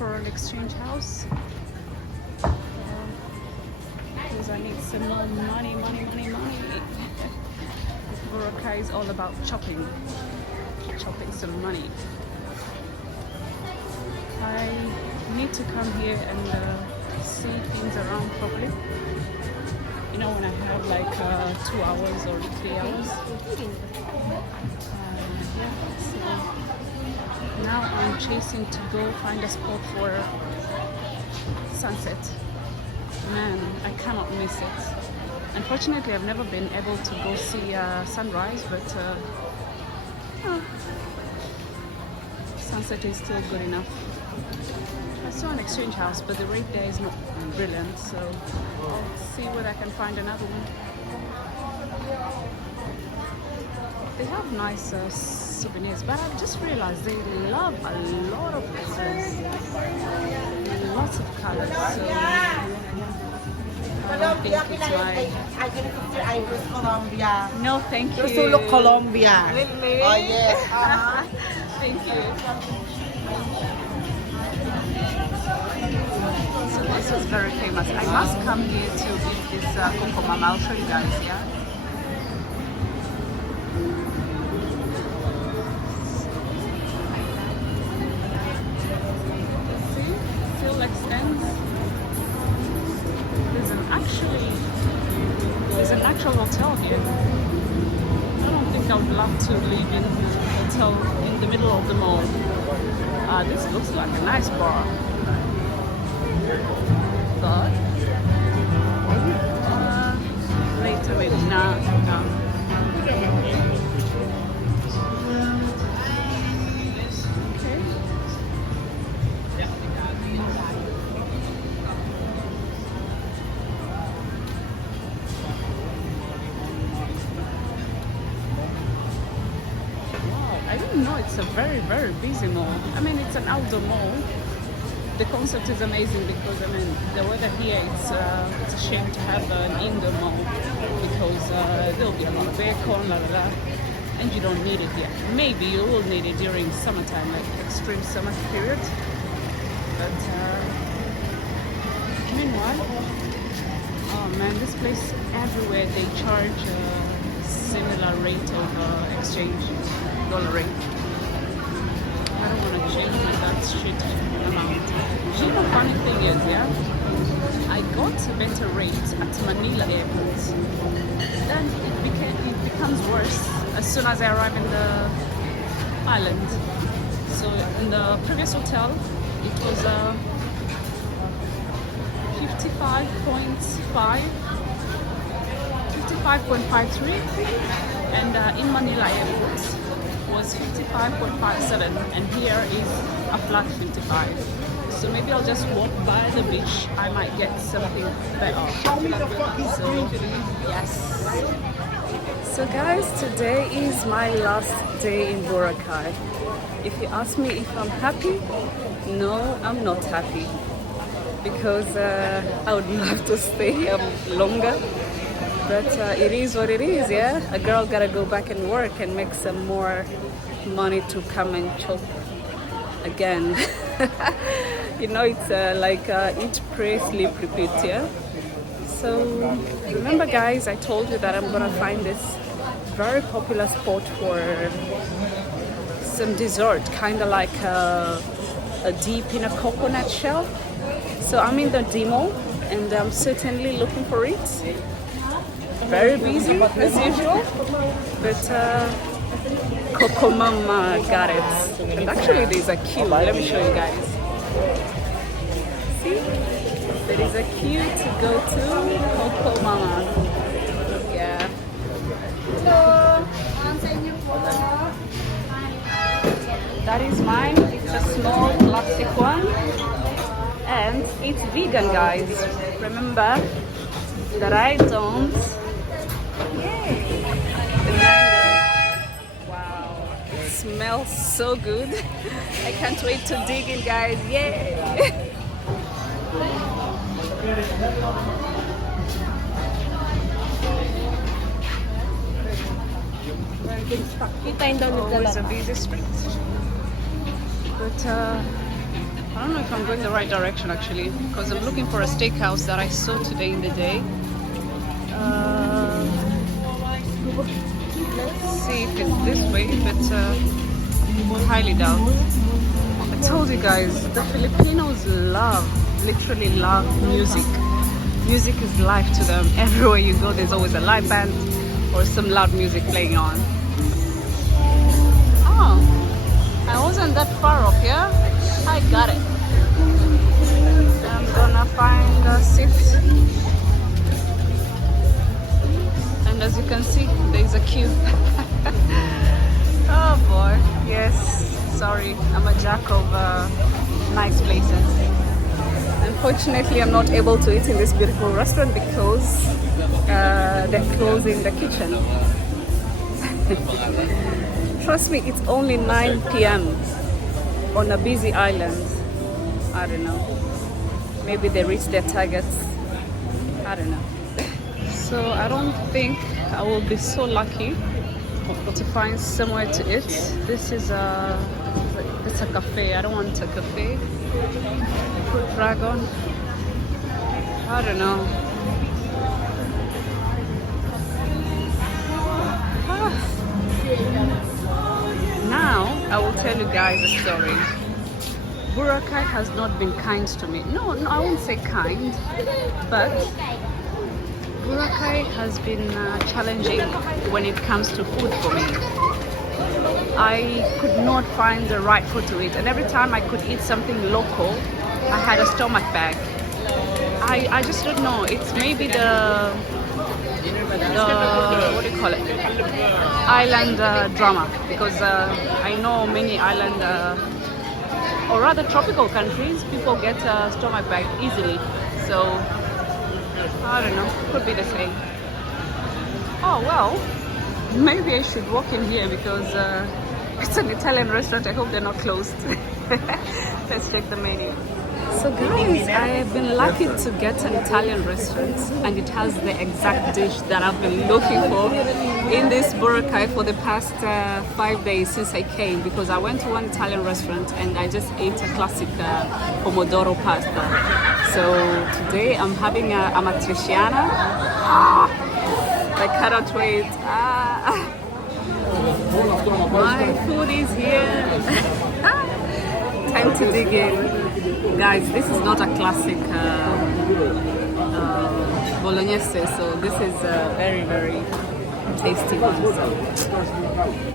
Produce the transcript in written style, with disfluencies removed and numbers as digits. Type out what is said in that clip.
for an exchange house. Because I need some more money. Boracay is all about chopping some money. I need to come here and see things around properly. You know, when I have like 2 hours or 3 hours. Yeah, so now I'm chasing to go find a spot for sunset. Man, I cannot miss it. Unfortunately, I've never been able to go see sunrise, but sunset is still good enough. I saw an exchange house, but the rate there is not brilliant, so I'll see whether I can find another one. They have nice souvenirs, but I've just realized they love a lot of colors. Lots of colors, so I don't think it's my... Colombia. No, thank you. You look Colombia. Really? Oh, yes. Thank you. So this is very famous. I must come here to eat this coco mama. I'll show you guys, yeah? See? Still extends. There's an actual hotel here. I don't think I would love to live in a hotel in the middle of the mall. This looks like a nice bar. But later maybe. No. Okay. I didn't know it's a very busy mall. I mean, it's an outdoor mall. The concept is amazing because, I mean, the weather here, it's a shame to have an indoor mall because there'll be a lot of aircon, and you don't need it here. Maybe you will need it during summertime, like extreme summer period. But meanwhile, oh man, this place everywhere they charge a similar rate of exchange, dollar rate. I don't want to change my that shit amount. You know, the funny thing is, yeah, I got a better rate at Manila airport. Then it becomes worse as soon as I arrive in the island. So in the previous hotel, it was 55.53, and in Manila airport was 55.57, and here is a flat 55. So maybe I'll just walk by the beach. I might get something better. So yes. So guys, today is my last day in Boracay. If you ask me if I'm happy, no, I'm not happy. Because I would love to stay here longer. But it is what it is, yeah? A girl gotta go back and work and make some more money to come and chop again. You know, it's like eat, pray, sleep, repeat, yeah? So remember guys, I told you that I'm gonna find this very popular spot for some dessert, kind of like a dip in a coconut shell. So I'm in the demo and I'm certainly looking for it. Very busy as usual, but Coco Mama got it. And actually there's a queue. Let me show you guys. See? There is a queue to go to Coco Mama. Yeah. Hello. That is mine. It's a small plastic one. And it's vegan, guys. Remember that I don't. Yay! The mango. Wow, it smells so good. I can't wait to dig in, guys. Yay! Always a busy street. But I don't know if I'm going the right direction actually, because I'm looking for a steakhouse that I saw today in the day. Let's see if it's this way, but highly doubt. I told you guys, the Filipinos literally love music. Music is life to them. Everywhere you go, there's always a live band or some loud music playing on. Oh, I wasn't that far off, yeah? I got it. I'm gonna find a seat. And as you can see, there's a queue. Oh boy, yes. Sorry, I'm a jack of nice places. Unfortunately, I'm not able to eat in this beautiful restaurant because they're closing the kitchen. Trust me, it's only 9 p.m. on a busy island. I don't know. Maybe they reached their targets. I don't know. So I don't think I will be so lucky to find somewhere to eat. This is it's a cafe. I don't want a cafe. Fruit dragon. I don't know. Now I will tell you guys a story. Boracay has not been kind to me. No, I won't say kind, but Boracay has been challenging when it comes to food for me. I could not find the right food to eat, and every time I could eat something local, I had a stomach bag. I just don't know. It's maybe the what do you call it? Island drama, because I know many island or rather tropical countries, people get a stomach bag easily. So I don't know, could be the same. Oh well, maybe I should walk in here because it's an Italian restaurant. I hope they're not closed. Let's check the menu. So guys, I have been lucky to get an Italian restaurant, and it has the exact dish that I've been looking for in this Boracay for the past 5 days since I came, because I went to one Italian restaurant and I just ate a classic pomodoro pasta. So today I'm having a amatriciana. I cannot wait. My food is here. Time to dig in. Guys, this is not a classic bolognese, so this is a very, very tasty one. So.